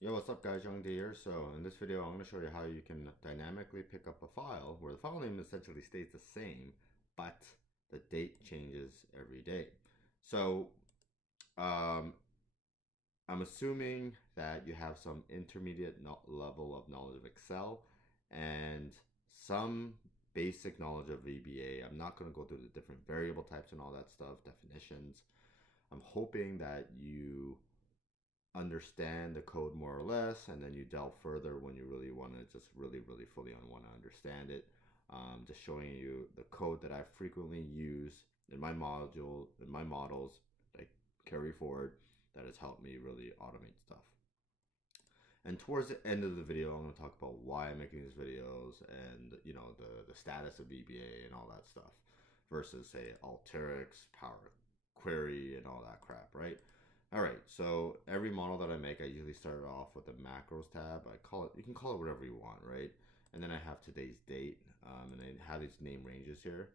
Yo, what's up guys, Young D here. So in this video, I'm going to show you how you can dynamically pick up a file where the file name essentially stays the same, but the date changes every day. So um, I'm assuming that you have some intermediate level of knowledge of Excel and some basic knowledge of VBA. I'm not going to go through the different variable types and all that stuff, definitions. I'm hoping that you understand the code more or less, and then you delve further when you really want to just really fully want to understand it. Just showing you the code that I frequently use in my models that I carry forward that has helped me really automate stuff. And towards the end of the video, I'm going to talk about why I'm making these videos and the status of VBA and all that stuff versus say Alteryx, Power Query, and all that crap, right? All right, so every model that I make, I usually start off with the macros tab. You can call it whatever you want, right? And then I have today's date, and I have these name ranges here.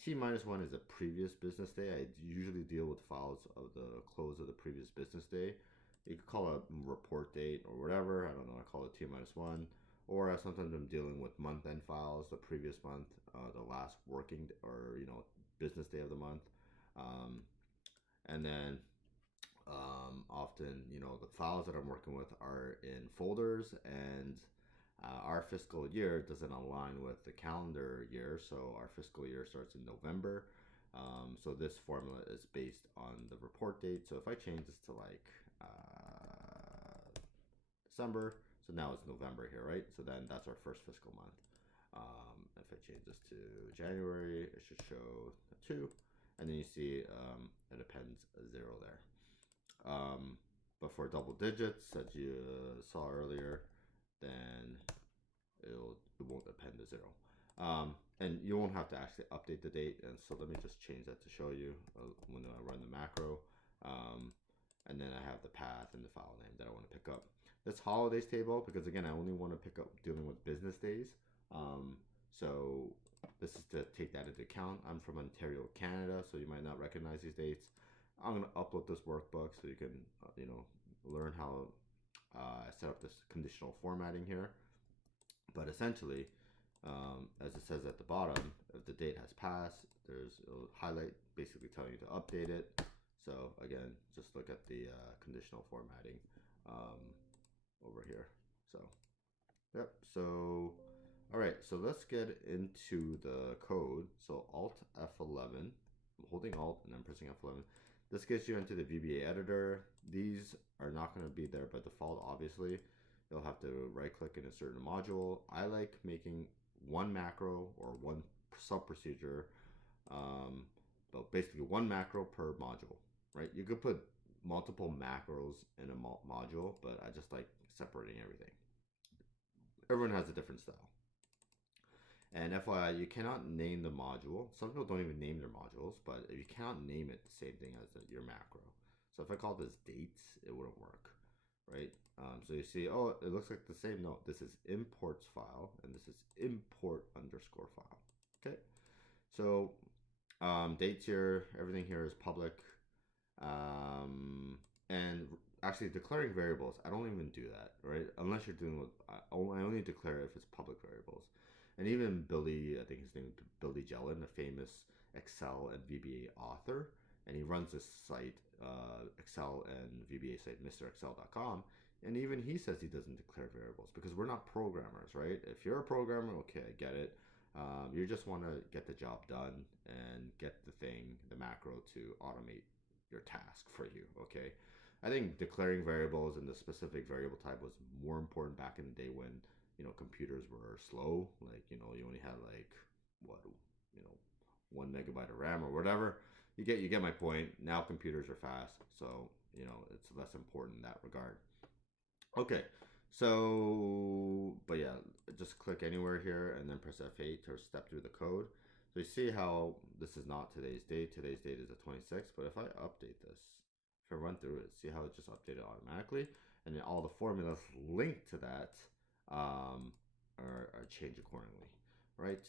T-1 is the previous business day. I usually deal with files of the close of the previous business day. You could call it report date or whatever. I don't know. I call it T-1. Or sometimes I'm dealing with month-end files, the previous month, the last working or business day of the month, um, and then often the files that I'm working with are in folders, and our fiscal year doesn't align with the calendar year, so our fiscal year starts in November. So this formula is based on the report date. So if I change this to like December, so now it's November here, right? So then that's our first fiscal month. If I change this to January, it should show a 2, and then you see it appends a 0 there. But for double digits, as you saw earlier, then it won't append a 0. And you won't have to actually update the date. And so let me just change that to show you when I run the macro. And then I have the path and the file name that I want to pick up. This holidays table, because again, I only want to pick up dealing with business days. So this is to take that into account. I'm from Ontario, Canada, so you might not recognize these dates. I'm going to upload this workbook so you can, learn how I set up this conditional formatting here. But essentially, as it says at the bottom, if the date has passed, it'll highlight basically telling you to update it. So again, just look at the conditional formatting over here. So, yep. So, all right. So let's get into the code. So Alt F11. I'm holding Alt and I'm pressing F11. This gets you into the VBA editor. These are not going to be there by default, obviously. You'll have to right click in a certain module. I like making one macro or one sub procedure, but basically one macro per module, right? You could put multiple macros in a module, but I just like separating everything. Everyone has a different style. And FYI, you cannot name the module. Some people don't even name their modules, but if you cannot name it, the same thing as your macro. So if I call this dates, it wouldn't work, right? So you see, oh, it looks like the same. No, this is imports file, and this is import underscore file. Okay, so dates here, everything here is public. And actually declaring variables, I don't even do that, right? Unless you're doing with, I only declare if it's public variables. And even Billy, I think his name is Billy Jellin, a famous Excel and VBA author, and he runs this site, Excel and VBA site, MrExcel.com. And even he says he doesn't declare variables because we're not programmers, right? If you're a programmer, okay, I get it. You just want to get the job done and get the thing, the macro, to automate your task for you, okay? I think declaring variables and the specific variable type was more important back in the day when computers were slow, like you only had like what 1 megabyte of RAM or whatever. You get my point. Now computers are fast, so it's less important in that regard. Okay, so but yeah, just click anywhere here and then press F8 to step through the code. So you see how this is not today's date. Today's date is the 26th, but if I update this, if I run through it, see how it just updated automatically, and then all the formulas linked to that are changed accordingly, right?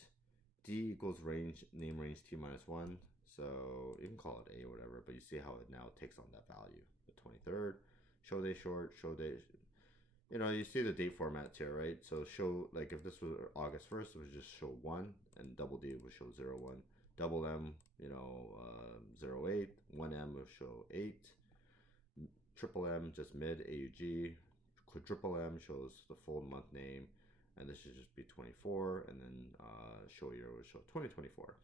D equals range, name range T-1. So you can call it A or whatever, but you see how it now takes on that value. The 23rd, show day short, show day you know, you see the date formats here, right? So show, like if this was August 1st, it would just show 1, and double D would show 0, 1. Double M, you know, 0, 8. 1M would show 8. Triple M, just mid, AUG. Quadruple M shows the full month name, and this should just be 24, and then show year would show 2024.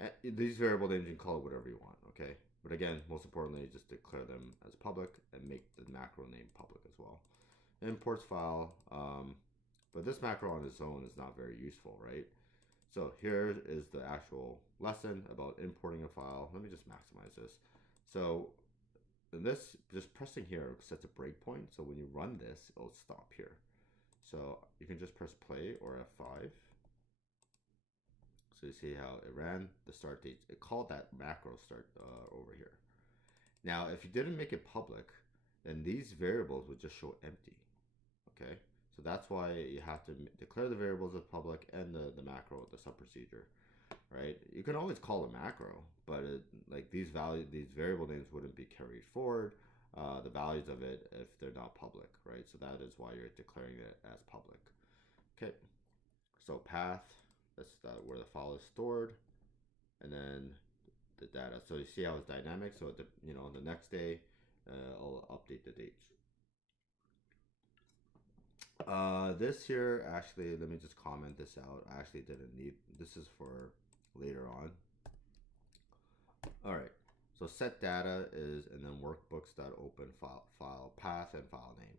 And these variable names, you can call it whatever you want, okay? But again, most importantly, just declare them as public and make the macro name public as well. Imports file, but this macro on its own is not very useful, right? So here is the actual lesson about importing a file. Let me just maximize this. So this, just pressing here sets a breakpoint. So when you run this, it'll stop here. So you can just press play or F5. So you see how it ran the start date. It called that macro start over here. Now, if you didn't make it public, then these variables would just show empty. Okay, so that's why you have to declare the variables as public and the macro, the sub procedure, right? You can always call a macro, but like these values, these variable names wouldn't be carried forward. The values of it if they're not public, right? So that is why you're declaring it as public. Okay, so path. That's where the file is stored, and then the data. So you see how it's dynamic. So you know, the next day, I'll update the dates. This here, actually, let me just comment this out. I actually didn't need. This is for later on. All right. So set data is, and then workbooks.open file path and file name.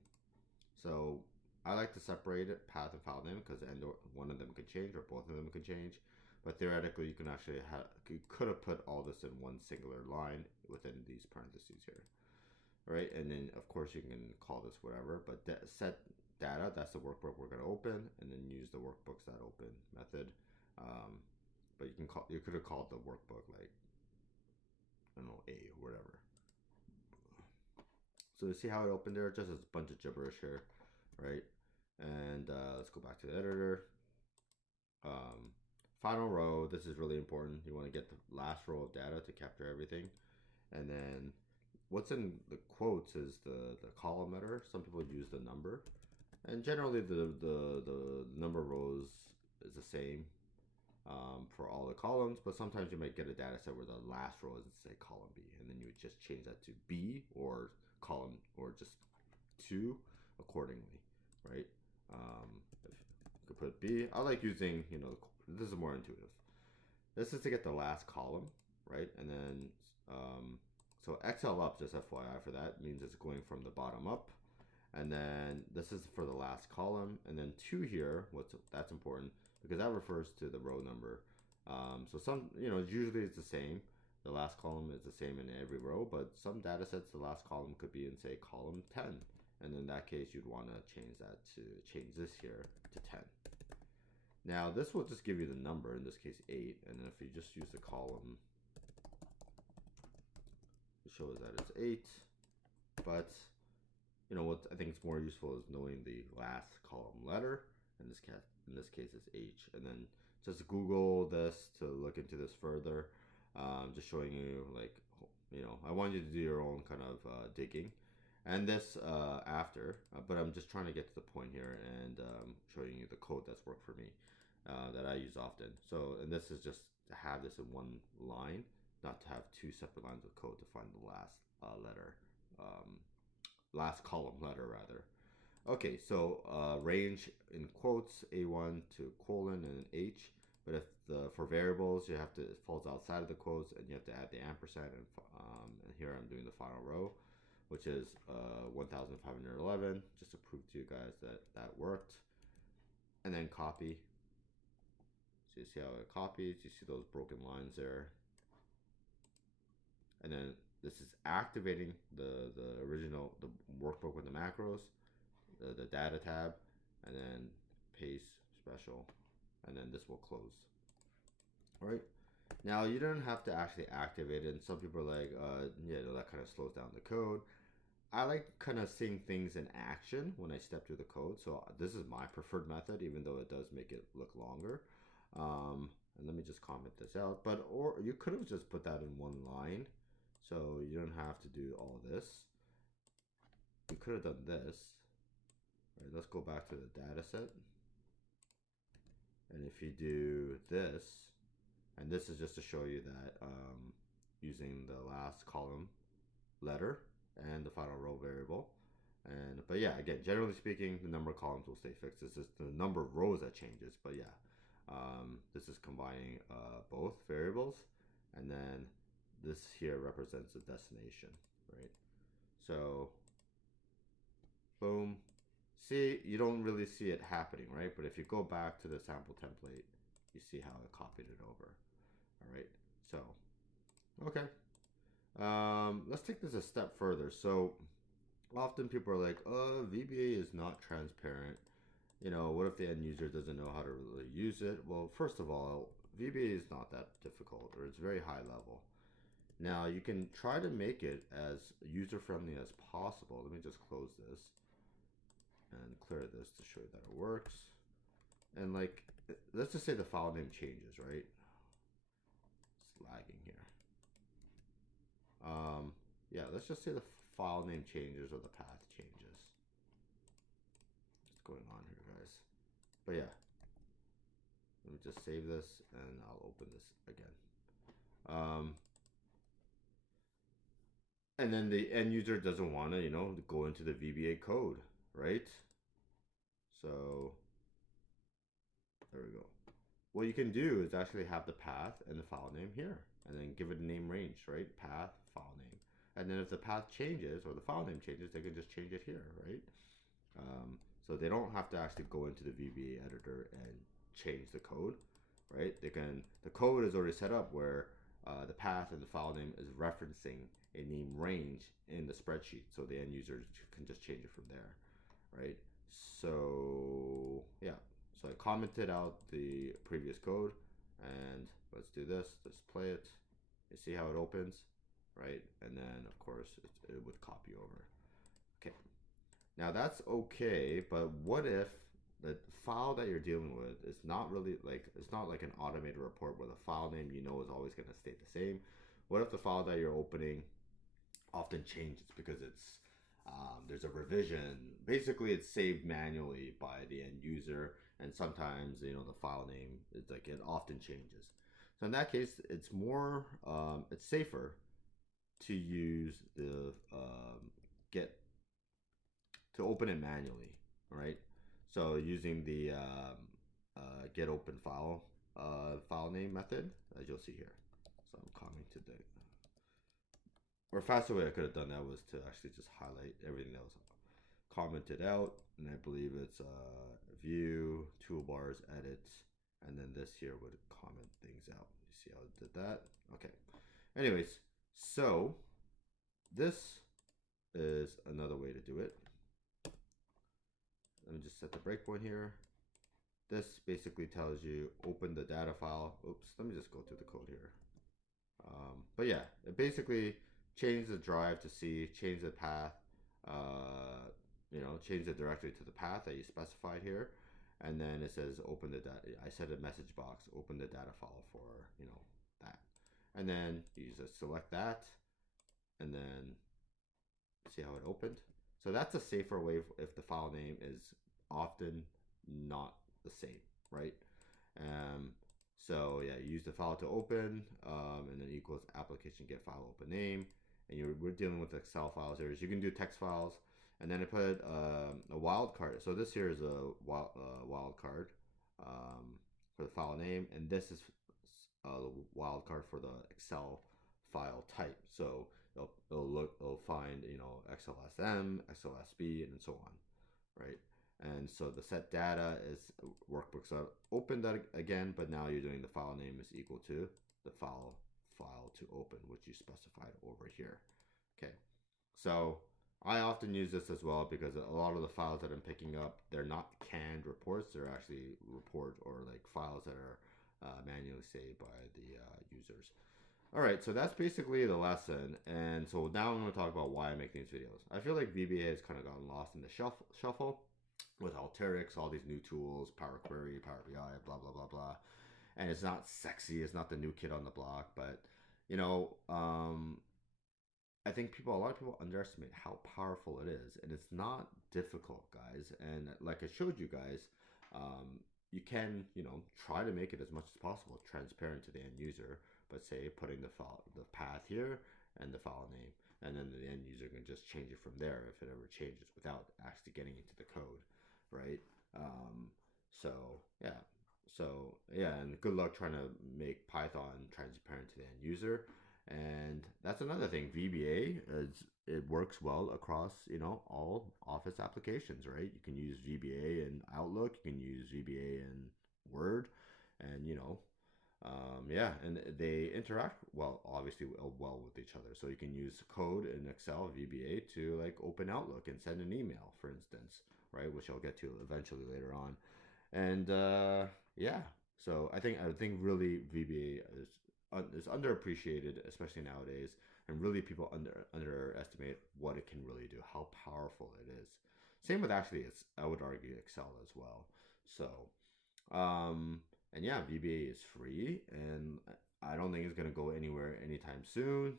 So I like to separate it, path and file name, because one of them could change or both of them could change. But theoretically, you can actually you could have put all this in one singular line within these parentheses here, right? And then of course you can call this whatever. But set data, that's the workbook we're going to open, and then use the workbooks.open method. But you could have called the workbook like, I don't know, A or whatever. So you see how it opened there? Just a bunch of gibberish here, right? And let's go back to the editor. Final row, this is really important. You want to get the last row of data to capture everything. And then what's in the quotes is the column letter. Some people use the number. And generally the number of rows is the same for all the columns, but sometimes you might get a data set where the last row is, say, column B, and then you would just change that to B or column or just 2 accordingly, right? You could put B. I like using, you know, this is more intuitive. This is to get the last column, right? And then, so XL up, just FYI for that, means it's going from the bottom up. And then this is for the last column. And then 2 here, that's important because that refers to the row number. So some, you know, usually it's the same. The last column is the same in every row, but some data sets, the last column could be in, say, column 10. And in that case, you'd want to change this here to 10. Now, this will just give you the number, in this case 8. And then if you just use the column, it shows that it's 8. But, you know, what I think is more useful is knowing the last column letter. In this case, it's H. And then just Google this to look into this further. Just showing you, like, you know, I want you to do your own kind of digging. And this after, but I'm just trying to get to the point here and showing you the code that's worked for me that I use often. So, and this is just to have this in one line, not to have 2 separate lines of code to find the last letter, last column letter rather. Okay, so range in quotes A1 to colon and H. But if for variables, you have to, it falls outside of the quotes, and you have to add the ampersand. And here I'm doing the final row, which is 1,511, just to prove to you guys that that worked. And then copy. So you see how it copies. You see those broken lines there. And then this is activating the original, the workbook with the macros, the data tab, and then paste special, and then this will close. All right. Now you don't have to actually activate it, and some people are like, yeah, that kind of slows down the code. I like kind of seeing things in action when I step through the code. So this is my preferred method, even though it does make it look longer. And let me just comment this out. Or you could have just put that in one line, so you don't have to do all this. You could have done this, let's go back to the data set. And if you do this, and this is just to show you that using the last column letter and the final row variable. And but yeah, again, generally speaking, the number of columns will stay fixed. It's just the number of rows that changes. But yeah, this is combining both variables, and then this here represents the destination, right? So boom. See, you don't really see it happening, right? But if you go back to the sample template, you see how it copied it over. All right, so okay. Let's take this a step further. So often people are like, VBA is not transparent. You know, what if the end user doesn't know how to really use it? Well, first of all, VBA is not that difficult, or it's very high level. Now, you can try to make it as user-friendly as possible. Let me just close this and clear this to show you that it works. And like, let's just say the file name changes, right? It's lagging here. Yeah, let's just say the file name changes or the path changes. What's going on here, guys? But yeah, let me just save this and I'll open this again. And then the end user doesn't want to, go into the VBA code, right? So there we go. What you can do is actually have the path and the file name here, and then give it a name range, right? Path, file name. And then if the path changes or the file name changes, they can just change it here, right? So they don't have to actually go into the VBA editor and change the code, right? The code is already set up where the path and the file name is referencing a name range in the spreadsheet, so the end user can just change it from there, right? So yeah, so I commented out the previous code, and let's do this. Let's play it. You see how it opens, right? And then of course it would copy over. Okay, now that's okay, but what if the file that you're dealing with is not really it's not like an automated report where the file name is always going to stay the same? What if the file that you're opening often changes because there's a revision? Basically, it's saved manually by the end user, and sometimes the file name is it often changes. So in that case, it's more it's safer to use the to open it manually, right? So using the get open file name method, as you'll see here. So I'm commenting the or faster way I could have done that was to actually just highlight everything that was commented out, and I believe it's view, toolbars, edit, and then this here would comment things out. You see how I did that? Okay. Anyways, so this is another way to do it. Let me just set the breakpoint here. This basically tells you open the data file. Oops, let me just go through the code here. But yeah, it basically change the drive to C, change the path, change it directly to the path that you specified here. And then it says open the data. I set a message box, open the data file for, that. And then you just select that and then see how it opened. So that's a safer way if the file name is often not the same, right? So yeah, you use the file to open, and then equals application get file open name, and we're dealing with Excel files here. So you can do text files, and then I put a wildcard. So this here is a wildcard for the file name, and this is a wildcard for the Excel file type. So it'll find XLSM, XLSB, and so on, right? And so the set data is workbooks are open that again, but now you're doing the file name is equal to the file to open, which you specified over here. Okay, so I often use this as well because a lot of the files that I'm picking up, they're not canned reports, they're actually reports or files that are manually saved by the users. All right, so that's basically the lesson, and so now I'm going to talk about why I make these videos. I feel like VBA has kind of gotten lost in the shuffle with Alteryx, all these new tools, Power Query, Power BI, blah, blah, blah, blah. And it's not sexy. It's not the new kid on the block. But, I think a lot of people underestimate how powerful it is, and it's not difficult, guys. And like I showed you guys, you can, try to make it as much as possible transparent to the end user, but say putting the path here and the file name, and then the end user can just change it from there if it ever changes without actually getting into the code, right? Um, so yeah, and good luck trying to make Python transparent to the end user. And that's another thing. VBA is it works well across all Office applications, right? You can use VBA in Outlook, you can use VBA in Word, and yeah, and they interact well, obviously well with each other. So you can use code in Excel VBA to like open Outlook and send an email, for instance, right? Which I'll get to eventually later on. And yeah, so I think really VBA is underappreciated, especially nowadays, and really people underestimate what it can really do, how powerful it is. Same with actually, it's I would argue Excel as well. So and yeah, VBA is free, and I don't think it's gonna go anywhere anytime soon.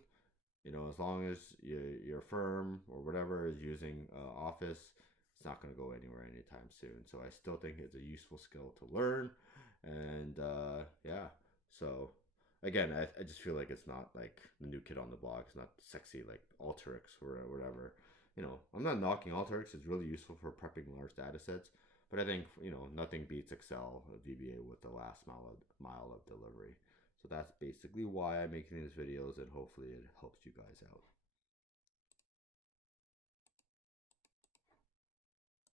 As long as your firm or whatever is using Office, it's not going to go anywhere anytime soon. So I still think it's a useful skill to learn. And yeah, so again, I just feel like it's not like the new kid on the block. It's not sexy like Alteryx or whatever. I'm not knocking Alteryx. It's really useful for prepping large data sets. But I think, nothing beats Excel VBA with the last mile of delivery. So that's basically why I'm making these videos, and hopefully it helps you guys out.